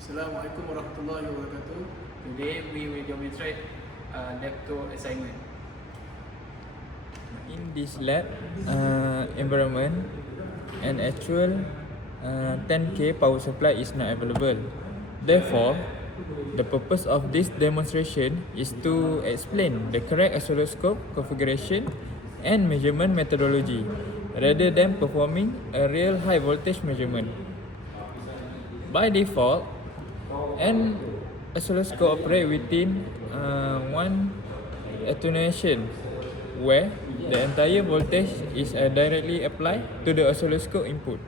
Assalamualaikum warahmatullahi wabarakatuh. Today we will demonstrate lab 2 assignment. In this lab environment, an actual 10K power supply is not available. Therefore, the purpose of this demonstration is to explain the correct oscilloscope configuration and measurement methodology rather than performing a real high voltage measurement. By default, an oscilloscope operates within one attenuation where the entire voltage is directly applied to the oscilloscope input.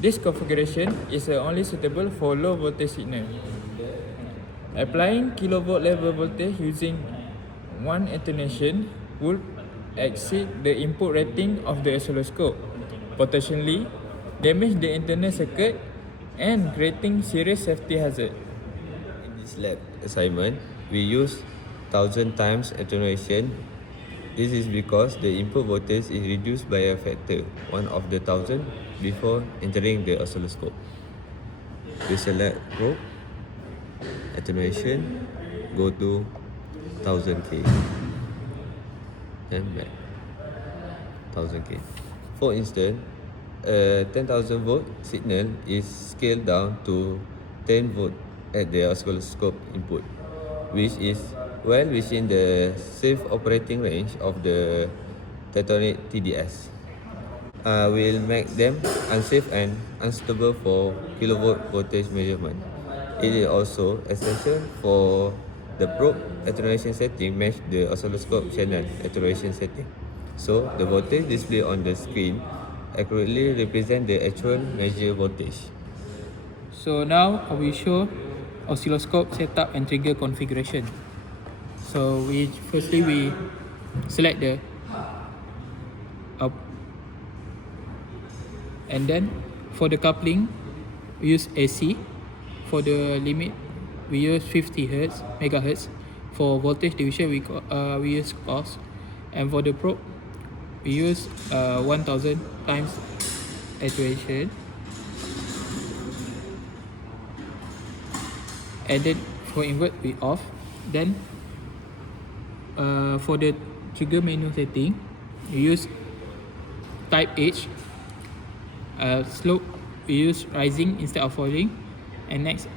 This configuration is only suitable for low voltage signal. Applying kilovolt level voltage using one attenuation would exceed the input rating of the oscilloscope, potentially damage the internal circuit and creating serious safety hazard. In this lab assignment, we use 1000 times attenuation. This is because the input voltage is reduced by a factor 1 of the 1000 before entering the oscilloscope. We select probe, attenuation, go to 1000K, then back 1000K. For instance, a 10,000 volt signal is scaled down to 10 volt at the oscilloscope input, which is well within the safe operating range of the tectonic TDS. Will make them unsafe and unsuitable for kilovolt voltage measurement. It is also essential for the probe attenuation setting match the oscilloscope channel attenuation setting, so the voltage displayed on the screen accurately represent the actual measured voltage. So now I will show oscilloscope setup and trigger configuration. So firstly we select the up, and then for the coupling we use AC. For the limit we use 50 megahertz. For voltage division we use cos, and for the probe we use 1000 times attenuation, and then for invert we off. Then for the trigger menu setting we use type H. Slope we use rising instead of falling, and next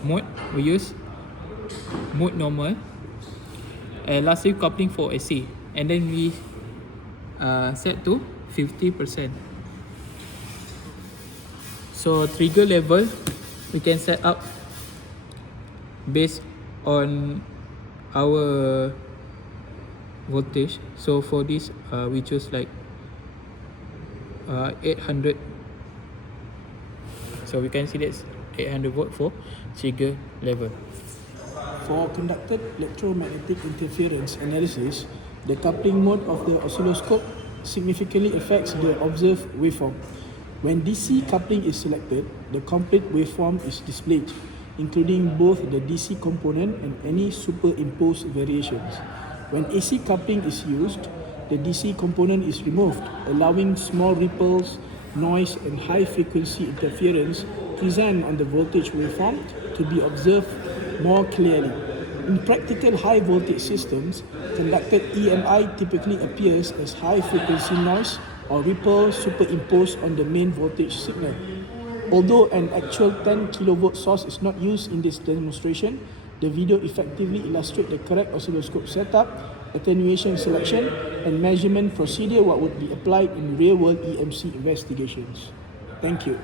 mode we use mode normal, and lastly coupling for AC, and then we set to 50%. So trigger level we can set up based on our voltage. So for this we choose like 800. So we can see that's 800 volt for trigger level. For conducted electromagnetic interference analysis, the coupling mode of the oscilloscope significantly affects the observed waveform. When DC coupling is selected, the complete waveform is displayed, including both the DC component and any superimposed variations. When AC coupling is used, the DC component is removed, allowing small ripples, noise and high frequency interference present on the voltage waveform to be observed more clearly. In practical high voltage systems, conducted EMI typically appears as high frequency noise or ripple superimposed on the main voltage signal. Although an actual 10 kV source is not used in this demonstration, the video effectively illustrates the correct oscilloscope setup, attenuation selection, and measurement procedure what would be applied in real-world EMC investigations. Thank you.